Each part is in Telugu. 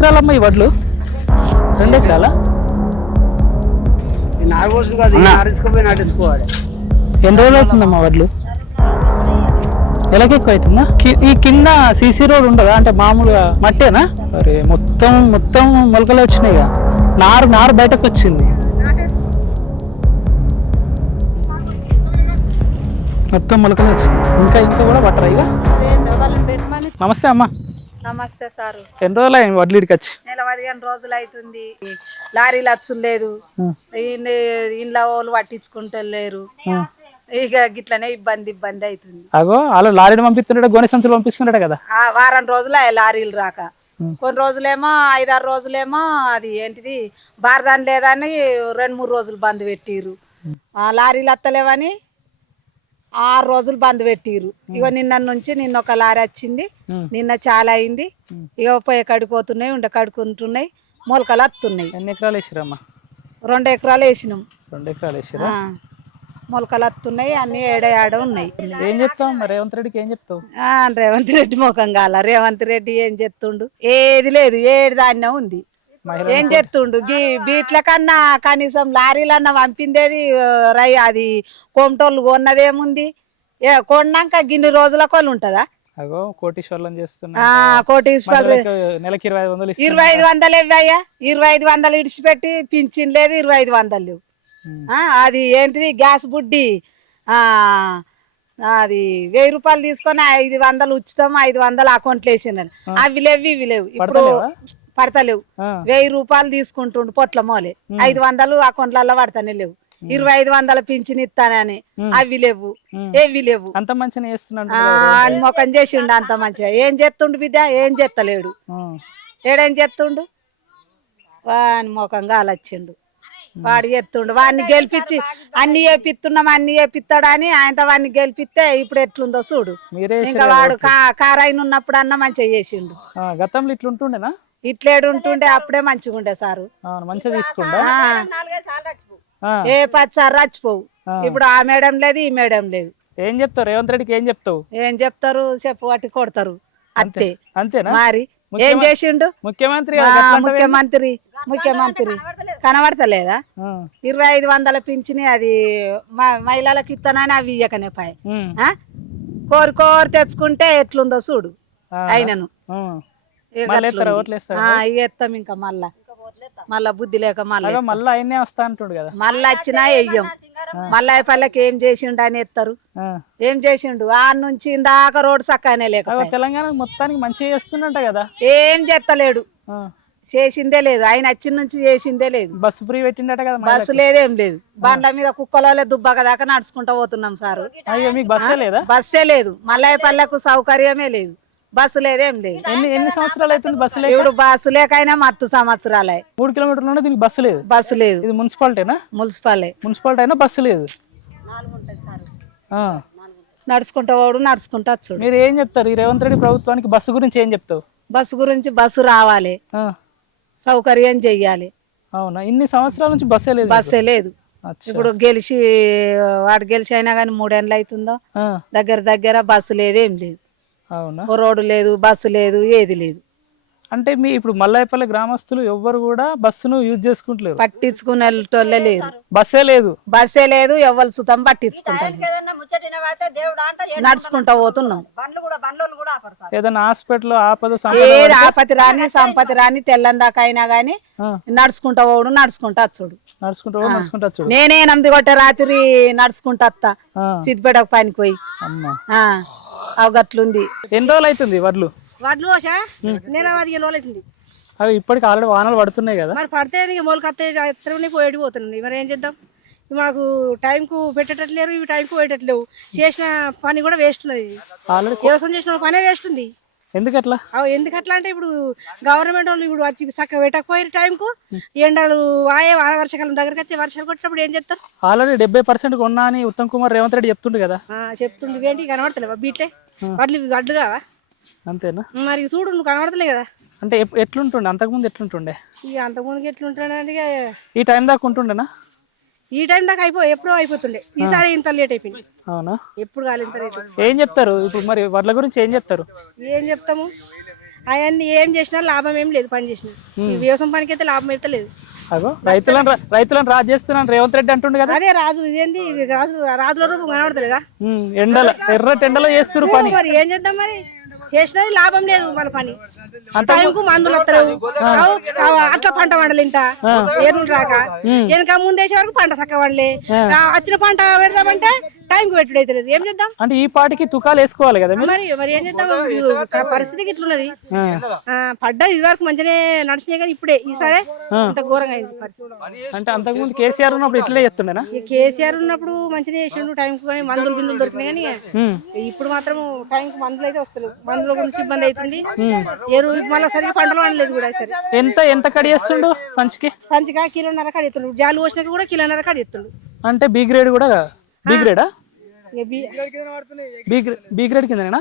ఎకరాలమ్మా ఈ వడ్లు? 2 ఎకరాల? ఎన్ని రోజులు అవుతుందమ్మా వడ్లు? ఎలాగ ఎక్కువ అవుతుందా? ఈ కింద సీసీ రోడ్ ఉండదా? అంటే మామూలుగా మట్టేనా? మరి మొత్తం మొత్తం మొలకలు వచ్చినాయిగా, నారు బయటకు వచ్చింది మొత్తం మొలకలు వచ్చింది. ఇంకా కూడా పట్టరా ఇక? నమస్తే అమ్మా. నమస్తే సారు. ఎన్ని రోజులు అయింది వడ్లు ఇడికి వచ్చి? 15 రోజులు అవుతుంది. లారీలు వచ్చులేదు, ఇంట్లో వాళ్ళు పట్టించుకుంటలేరు. ఇక గిట్లనే ఇబ్బంది అవుతుంది. అగో వాళ్ళు లారీని పంపిస్తున్నాడు, గోనె సంచులు పంపిస్తున్నాడు కదా. వారం రోజులు లారీలు రాక, కొన్ని రోజులేమో 5-6 రోజులేమో అది ఏంటిది బారదాని లేదని 2-3 రోజులు బంద్ పెట్టిర్రు. లారీలు వస్తలేవని 6 రోజులు బంద్ పెట్టిర్రు. ఇక నిన్న ఒక లారీ వచ్చింది, నిన్న చాలా అయింది. ఇక పోయి కడిపోతున్నాయి, కడుకుంటున్నాయి, మొలకలు వస్తున్నాయి. ఎన్ని ఎకరాలు వేసిరమ్మా? 2 ఎకరాలు వేసినాం. 2 ఎకరాలు వేసిరా? మొలకలు వస్తున్నాయి, అన్ని ఏడ ఉన్నాయి. ఏం చెప్తావు మరి రేవంత్ రెడ్డికి? ఏం చెప్తావు? రేవంత్ రెడ్డి ముఖం కాల. రేవంత్ రెడ్డి ఏం చెప్తుండు? ఏది లేదు, ఏడు ధాన్యం ఉంది. ఏం చెప్తుండు? బీట్ల కన్నా కనీసం లారీలన్నా పంపిందేది. అది కోమటోళ్ళు కొన్నదేముంది? కొన్నాక గిన్ని రోజుల కోళ్ళు ఉంటుందా? కోటీశ్వర్లను చేస్తున్నా. కోటీశ్వరు నెలకి 2500 2500 ఇవ్వయ్యా. 2500 ఇడిచిపెట్టి పింఛన్ లేదు, 2500 లేవు. అది ఏంటిది గ్యాస్ బుడ్డి, అది 1000 రూపాయలు తీసుకొని 500 ఉచితం, 500 అకౌంట్లు వేసినాడు. అవి లేవు ఇవి లేవు, ఇప్పుడు పడతలేవు. 1000 రూపాయలు తీసుకుంటుండు పొట్ల మోలే, 500 అకౌంట్లలో పడతానే లేవు. 2500 పింఛన్ ఇస్తానని అవి లేవు, ఏవి లేవు. అంత మంచిగా చేస్తున్నాడు, మొఖం చేసిండు అంత మంచిగా. ఏం చేస్తుండు బిడ్డ? ఏం చేస్తలేడు. ఏడేం చేస్తుండు? వాని ముఖంగా అలొచ్చిండు. వాడు చేస్తుండు. వాడిని గెలిపించి అన్ని చేపిస్తున్నాం, అన్ని చేపిస్తాడని ఆయన వాడిని గెలిపిస్తే ఇప్పుడు ఎట్లుందో చూడు. ఇంకా వాడు కారాయిన ఉన్నప్పుడు అన్న మంచిగా చేసిండు. గతంలో ఇట్లుంటుండేనా? ఇట్లేడు ఉంటుండే, అప్పుడే మంచిగా ఉండే సారు. మంచిగా తీసుకుంటా. ఏ 10 సార్లు రచ్చిపోవు. ఇప్పుడు ఆ మేడం లేదు, ఈ మేడం లేదు. ఏం చెప్తావు రేవంత్ రెడ్డికి? ఏం చెప్తావు? ఏం చెప్తారు? చెప్పు పట్టి కొడతారు అంతే. అంతేనా? మరి ఏం చేసిండు ముఖ్యమంత్రి? ముఖ్యమంత్రి కనబడతలేదా? 2500 పింఛని అది మహిళలకు ఇస్తానని అవి ఇయ్యకనే పాయ. కోరి తెచ్చుకుంటే ఎట్లుందో చూడు అయినను. ఇక ఎత్తాం ఇంకా మళ్ళా బుద్ధి లేక మళ్ళీ ఆయనే వస్తా అంటుండు కదా. మళ్ళీ వచ్చినా వెయ్యం. మళ్ళీ పల్లెకి ఏం చేసిండు అని ఎత్తారు. ఏం చేసిండు? ఆ నుంచి ఇందాక రోడ్డు చక్కనే లేక. తెలంగాణ మొత్తానికి మంచిగా చేస్తున్నట్ట కదా. ఏం చేస్తలేడు, చేసిందే లేదు. ఆయన వచ్చిన నుంచి చేసిందే లేదు. బస్సు ఫ్రీ పెట్టిండట కదా. బస్సు లేదేం లేదు. బండ్ల మీద కుక్కలో దుబ్బక దాకా నడుచుకుంటా పోతున్నాం సారు. బస్సే లేదా? బస్సే లేదు. మళ్ళీ పల్లెకు సౌకర్యమే లేదు, బస్సు లేదేం లేదు. ఎన్ని సంవత్సరాలు అవుతుంది బస్సు లేక? ఇప్పుడు బస్సు లేకైనా మత్తు సంవత్సరాలే. 3 కిలోమీటర్లు దీనికి బస్సు లేదు. బస్సు లేదు. ఇది మున్సిపాలిటీనా? మున్సిపాలిటీ అయినా బస్సు లేదు. నడుచుకుంటా పోడు, నడుచుకుంటా వచ్చాడు. మీరు ఏం చెప్తారు ఈ రేవంత్ రెడ్డి ప్రభుత్వానికి? బస్సు గురించి ఏం చెప్తావు? బస్సు గురించి బస్సు రావాలి, సౌకర్యం చెయ్యాలి. అవునా? ఇన్ని సంవత్సరాల నుంచి బస్సే లేదు. ఇప్పుడు వాడు గెలిచి అయినా కానీ 3 ఏళ్ళు అవుతుందో దగ్గర బస్సు లేదేం లేదు. అవునా? రోడ్డు లేదు, బస్సు లేదు, ఏది లేదు. అంటే మీ ఇప్పుడు మల్లాయపల్లి గ్రామస్తులు ఎవ్వరు కూడా బస్సును యూజ్ చేసుకుంటలేరు, పట్టించుకునే లేరు. బస్సే లేదు, ఎవ్వరు సుతం పట్టించుకుంటారు. నడుచుకుంటా పోతున్నాం. ఏదైనా హాస్పిటల్ ఏది ఆపతి రాని సంపతి రాని తెల్లందాకా అయినా గానీ నడుచుకుంటా పోడు, నడుచుకుంటా వచ్చాడు. నేనే 8 గంటల రాత్రి నడుచుకుంటా వస్తా సిద్దిపేటకు పనికి పోయి. గట్లుంది. ఎన్ని రోజులు అవుతుంది వడ్లు? నెల 15 రోజులు అవుతుంది. అవి ఇప్పటికి ఆల్రెడీ వానలు పడుతున్నాయి కదా. మరి పడితే మొలకత్తే పోయేడిపోతున్నాయి. మరి ఏం చేద్దాం? మాకు టైంకు పెట్టేటట్లేరు, ఇవి టైంకు పోయేటట్లేవు. చేసిన పని కూడా వేస్ట్ ఉన్నది. వ్యవసాయం చేసిన పనే వేస్ట్ ఉంది. ఎందుకట్లా? ఎందుకట్లా అంటే ఇప్పుడు గవర్నమెంట్ వాళ్ళు ఇప్పుడు వచ్చి చక్కగా పెట్టకపోయారు టైంకు. ఎండలు వర్షాకాలం దగ్గరకు వచ్చి వర్షాలు కొట్టినప్పుడు ఏం చేస్తారు? ఆల్రెడీ 70% కొన్నా అని ఉత్తమ్ కుమార్ రేవంత్ రెడ్డి చెప్తుండు కదా. చెప్తుండు ఏంటి? కనబడతలేవా బీట్లే? వడ్లు కావా? అంతేనా? మరి చూడు, నువ్వు కనబడతలే కదా. అంటే ఎట్లుంటుండే అంతకుముందు? ఎట్లుంటుండే? ఇక అంతకుముందుకి ఎట్లుంటుండే? ఈ టైం దాకా ఉంటుండేనా? ఈ టైం దాకా ఎప్పుడో అయిపోతుండే. ఈసారి ఇంత లేట్ అయిపోయింది. అవునా? ఎప్పుడు కాలేదు ఇంత లేట్. ఏం చెప్తారు ఇప్పుడు మరి వడ్ల గురించి? ఏం చెప్తారు? ఏం చెప్తాము? అవన్నీ ఏం చేసినా లాభం ఏం లేదు పని చేసిన ఈ వ్యవసాయం పనికి అయితే లాభం అయితే లేదు. అగో రైతులను రాజు చేస్తున్నాను రేవంత్ రెడ్డి అంటుండు కదా. అదే రాజు ఇదేంటి ఇది రాజుల రూపం కనబడతలేదా? ఎర్రటి ఎండలో చేస్తున్నారు పని. మరి ఏం చేద్దాం, మరి చేసినది లాభం లేదు మన పని. టైంకు మందులు వస్తలేవు, అట్లా పంట వండలు ఇంత ఎరువులు రాక వెనక ముందేసే వరకు పంట చక్క వండలే, వచ్చిన పంట పెడదామంటే టైంకి పెట్టుడు అయితే లేదు. ఏం చేద్దాం? అంటే ఈ పాటికి తుకాలు వేసుకోవాలి కదా మరి ఏం చేద్దాం? పరిస్థితికి ఇట్లున్నది. పడ్డా ఇది వరకు మంచిగానే నడిచినాయి కానీ ఇప్పుడే ఈసారి ఇంత ఘోరంగా అయింది పరిస్థితి. అంటే అంతకుముందు కేసీఆర్ ఉన్నప్పుడు ఇట్లే చెప్తుండేనా? కేసీఆర్ ఉన్నప్పుడు మంచిగా చేసిండు, టైంకు కానీ మందులు బిందులు దొరికినాయి. కానీ ఇప్పుడు మాత్రం టైంకి మందులు అయితే వస్తలేవు, మందుల గురించి ఇబ్బంది అవుతుంది. ఎరువు మళ్ళీ సరిగ్గా పంటలు వండలేదు కూడా. సరే ఎంత కడి చేస్తుండు సంచిగా కిలోన్నర కడి ఎత్తుండు, జాలు పోసినాక కూడా కిలోన్నర కడి ఎత్తుండు. అంటే బి గ్రేడ్ కూడా బి గ్రేడా బి గ్రేడ్ కిందనేనా?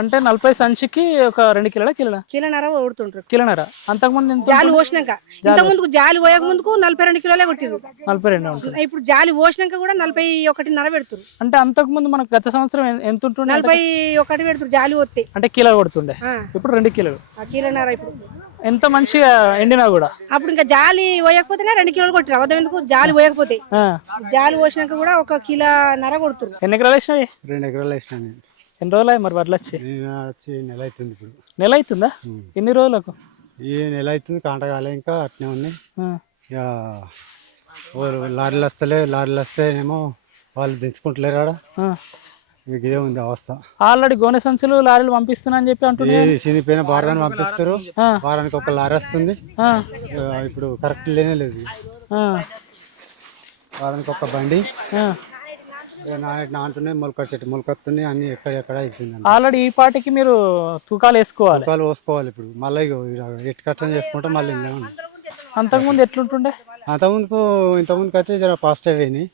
అంటే 40 సంచికి ఒక 2 కిలోన్నర కొడుతుంటారు. కిలోన్నర. అంతకుముందు జాలు పోసినాక ఇంత ముందుకు జాలి పోయక ముందుకు 42 కిలోలే కొట్టిరు. 42 ఉంటుంది. ఇప్పుడు జాలి పోసినాక కూడా 41.5 పెడుతురు. అంటే అంతకుముందు మనకు గత సంవత్సరం ఎంత ఉంటుండే? 41 పెడుతురు జాలి పోతే. అంటే కిలో కొడుతుండే, ఇప్పుడు 2 కిలోలు. కిలోన్నర ఇప్పుడు ఎంత మంచిగా ఎండినా కూడా. అప్పుడు ఇంకా జాలి పోయకపోతేనే 2 కిలోలు కొట్టిరు. అవద్దం ఎందుకు? జాలి పోయకపోతే జాలి పోసినాక కూడా 1 కిలోన్నర కొడుతురు. ఎన్ని ఎకరాలు వేసినావి? 2 ఎకరాలు వేసినా నేను. ఎన్ని రోజులు మరి వడ్లు వచ్చి? నెల అవుతుంది ఇప్పుడు. నెల అవుతుందా? ఎన్ని రోజులకు? ఈ నెల అవుతుంది, కాంటకాలే ఇంకా అట్నే ఉన్నాయి. ఇక లారీలు వస్తేనేమో వాళ్ళు తెచ్చుకుంటలేరు ఆడ. మీకు ఇదే ఉంది అవస్థ. ఆల్రెడీ గోనె సంచులు లారీలు పంపిస్తున్నా అని చెప్పి అంటున్నారు. చినిపోయిన భారాన్ని పంపిస్తారు, వారానికి 1 లారీ వస్తుంది. ఇప్పుడు కరెక్ట్ లేనే లేదు, వారానికి 1 బండి నాటున్నాయి, మొలకొస్తున్నాయి అన్ని ఎక్కడ అవుతుంది. ఆల్రెడీ ఈ పాటికి మీరు తూకాలు వేసుకోవాలి, పోసుకోవాలి. ఇప్పుడు మళ్ళీ ఎట్టు కట్టం చేసుకుంటే మళ్ళీ అంతకుముందు ఎట్లుంటుండే? ఇంతకుముందుకు అయితే జర పాజిటివ్ అయినాయి,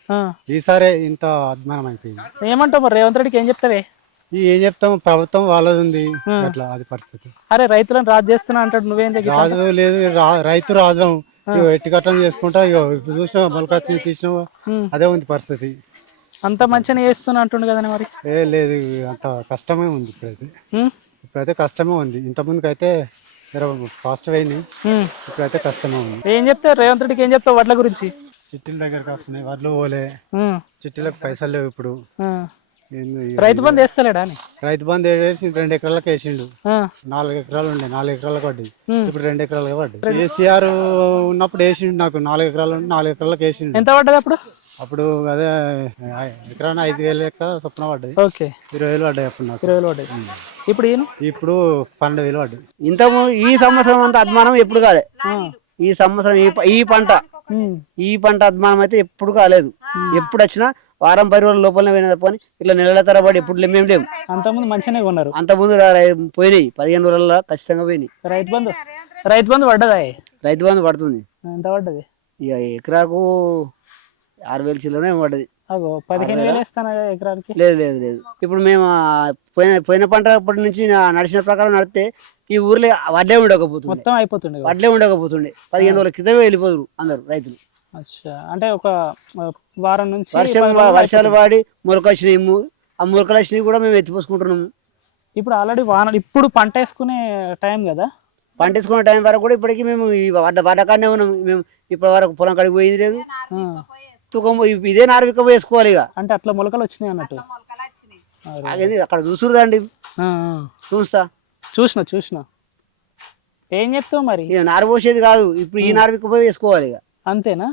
ఈసారి ఇంత అద్మానం అయిపోయింది. ఏమంటావు మరి రేవంత్ రెడ్డికి ఏం చెప్తావే? ఏం చెప్తాం, ప్రభుత్వం వాళ్ళది ఉంది అట్లా, అది పరిస్థితి. అరే రైతులను రాజు చేస్తున్నా అంటాడు, నువ్వేం రాజు లేదు, రైతు రాజం. ఎట్టు కట్టం చేసుకుంటా ఇప్పుడు చూసిన మొలకొచ్చి తీసిన అదే ఉంది పరిస్థితి. అంత మంచిగా చేస్తున్నా అంటుండు కదా మరి. లేదు, అంత కష్టమే ఉంది ఇప్పుడైతే కష్టమే ఉంది. ఇంతకుముందుకు అయితే పాజిటివ్ అయినాయి, ఇప్పుడైతే కష్టమే ఉంది. ఏం చెప్తావు రేవంత్ రెడ్డికి? ఏం చెప్తావు వడ్ల గురించి? చిట్టీల దగ్గరకు వస్తున్నాయి, వడ్లు పోలే, చిట్టీలకు పైసలు లేవు. ఇప్పుడు రైతు బంధు వేస్తలేడా? రైతు బంధు వేసి 2 ఎకరాలకు వేసిండు. 4 ఎకరాలు ఉండే, 4 ఎకరాలకు పడ్డాయి, ఇప్పుడు 2 ఎకరాలకు పడ్డాయి. కేసీఆర్ ఉన్నప్పుడు వేసిండు, నాకు 4 ఎకరాలు 4 ఎకరాలకు వేసిండు. ఎంత పడ్డది అప్పుడు? అప్పుడు అదే ఎకరాన 5,000 లెక్క చొప్పున పడ్డాయి. 20,000 పడ్డాయి అప్పుడు నాకు. 20,000 పడ్డాయి. ఇప్పుడు 12,000 పడ్డాయి. ఇంత ఈ సంవత్సరం అంత అద్మానం ఎప్పుడు కాలే. ఈ సంవత్సరం ఈ పంట అద్మానం అయితే ఎప్పుడు కాలేదు. ఎప్పుడు వచ్చినా వారం 10 రోజుల లోపలనే పోయిన తప్ప ఇట్లా నెలల తరబడి ఎప్పుడు మేము లేము. అంతకుముందు మంచిగానే కొన్నారు, అంతకుముందు పోయినాయి 15 రోజుల్లో ఖచ్చితంగా పోయినాయి. రైతు బంధు పడ్డదా? రైతు బంధు పడుతుంది. ఎంత పడ్డది? ఇక ఎకరాకు 6,000 చిల్లరనే పడ్డది. 15,000 ఇస్తాను ఎకరానికి. లేదు. ఇప్పుడు మేము పోయిన పంట అప్పటి నుంచి నడిచిన ప్రకారం నడితే ఈ ఊర్లో వడ్లే ఉండకపోతుంది, మొత్తం అయిపోతుండే. 15 రోజుల క్రితమే వెళ్ళిపోతున్నారు అందరు రైతులు. అంటే ఒక వారం నుంచి వర్షాలు పడి మొలకొచ్చినాయి. ఆ మొలకలు వచ్చినాయి కూడా మేము ఎత్తిపోసుకుంటున్నాము. ఇప్పుడు ఆల్రెడీ వానలు, ఇప్పుడు పంట వేసుకునే టైం కదా. పంట వేసుకునే టైం వరకు కూడా ఇప్పటికీ మేము వడ్డకాడనే ఉన్నాం. మేము ఇప్పటి వరకు పొలం కాడికి పోయింది లేదు. తూకం ఇదే నార్విక వేసుకోవాలి ఇక. అంటే అట్లా మొలకలు వచ్చినాయి అన్నట్టు. అక్కడ చూసురుదండి, చూసిన ఏం చెప్తావు మరి? నారు పోసేది కాదు, ఇప్పుడు ఈ నార్విక పోయి వేసుకోవాలి ఇక. అంతేనా?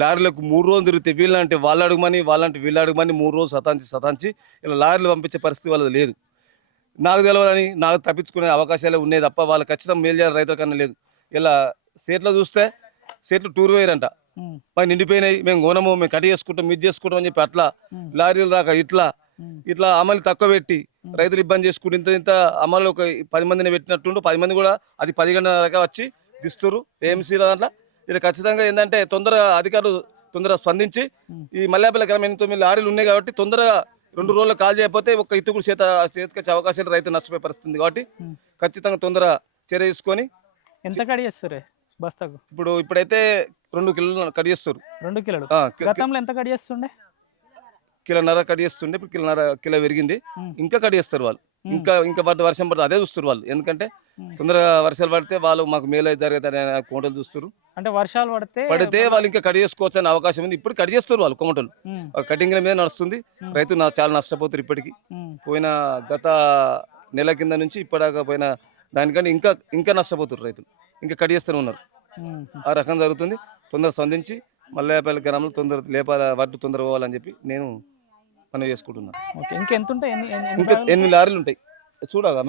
లారీలకు 3 రోజులు తిరిగితే వీళ్ళంటే వాళ్ళు అడుగుమని, వాళ్ళంటే వీళ్ళు అడుగుమని 3 రోజులు సతాంచి ఇలా లారీలు పంపించే పరిస్థితి వాళ్ళది లేదు. నాకు తెలియదని నాకు తప్పించుకునే అవకాశాలే ఉన్నాయి తప్ప వాళ్ళు ఖచ్చితంగా మేలు చేయాలి రైతుల కన్నా లేదు. ఇలా సేట్లో చూస్తే సేట్లు టూర్ వేయరంట, మాకు నిండిపోయినాయి, మేము కొనము, మేము కట్ చేసుకుంటాం, మిడ్ చేసుకుంటాం అని చెప్పి అట్లా లారీలు రాక ఇట్లా అమలు తక్కువ పెట్టి రైతులు ఇబ్బంది చేసుకుంటూ ఇంత అమలు ఒక 10 మందిని పెట్టినట్టుండు. 10 మంది కూడా అది 10 గంటల వచ్చి దిస్తురు ఏఎంసీ దాంట్లో. ఇలా ఖచ్చితంగా ఏంటంటే తొందరగా అధికారులు తొందరగా స్పందించి ఈ మల్లాపల్లి గ్రామం 8-9 లారీలు ఉన్నాయి కాబట్టి తొందరగా 2 రోజులు కాల్ చేయకపోతే ఒక ఇత్తుకుడు చేతికొచ్చే అవకాశాలు రైతు నష్టపోయే పరిస్థితుంది. కాబట్టి ఖచ్చితంగా తొందరగా చర్య తీసుకొని. ఎంత కట్ చేస్తారు బస్తాకు? ఇప్పుడైతే 2 కిలోలు కట్ చేస్తారు. 2 కిలోలు గతంలో ఎంత కట్ చేస్తుండే? 1.5 కిలో కట్ చేస్తుండే, ఇప్పుడు కిలో పెరిగింది, ఇంకా కట్ చేస్తారు వాళ్ళు. ఇంకా వర్షం పడితే అదే చూస్తారు వాళ్ళు. ఎందుకంటే తొందరగా వర్షాలు పడితే వాళ్ళు మాకు మేలు అయితే జరుగుతుంది అనే కోమటలు చూస్తారు. అంటే వర్షాలు పడితే వాళ్ళు ఇంకా కట్ చేసుకోవచ్చు అనే అవకాశం ఉంది. ఇప్పుడు కట్ చేస్తారు వాళ్ళు కోమటలు. కటింగ్ల మీద నడుస్తుంది. రైతు చాలా నష్టపోతారు ఇప్పటికి. పోయిన గత నెల కింద నుంచి ఇప్పటిదాకా పోయిన దానికంటే ఇంకా నష్టపోతారు రైతులు. ఇంకా కట్ చేస్తూనే ఉన్నారు. ఆ రకం జరుగుతుంది. తొందర స్పందించి మల్లేపల్లి గ్రామంలో వడ్డు తొందర పోవాలని చెప్పి నేను మనం చేసుకుంటున్నాను. ఓకే, ఇంకెంత ఉంటాయి? ఇంకా 8 లారీలు ఉంటాయి. చూడగా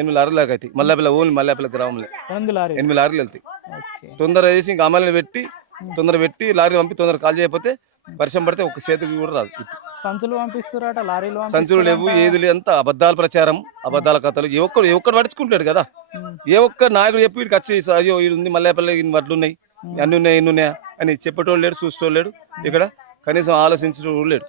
8 లారీలు దాకా అవుతాయి. ఓన్లీ మల్లేపల్లి గ్రామంలో 8 లారీలు వెళ్తాయి. తొందర చేసి ఇంకా అమలు పెట్టి లారీ పంపి తొందర కాల్ చేయకపోతే వర్షం పడితే ఒక చేతికి కూడా రాదు. సంచులు పంపిస్తారట, లారీలు సంచులు లేవు, ఏది లేదు. అంతా అబద్ధాల ప్రచారం, అబద్ధాల కథలు. ఏ ఒక్కడు పట్టించుకుంటాడు కదా. ఏ ఒక్క నాయకుడు చెప్పి వీడికి వచ్చి అయ్యో ఇది ఉంది మల్లేపల్లి వడ్లు ఉన్నాయి, అన్ని ఉన్నాయి, ఎన్ని ఉన్నాయా అని చెప్పేటోళ్ళు లేడు, చూసేటోళ్ళు లేడు. ఇక్కడ కనీసం ఆలోచించేటోళ్ళు లేడు.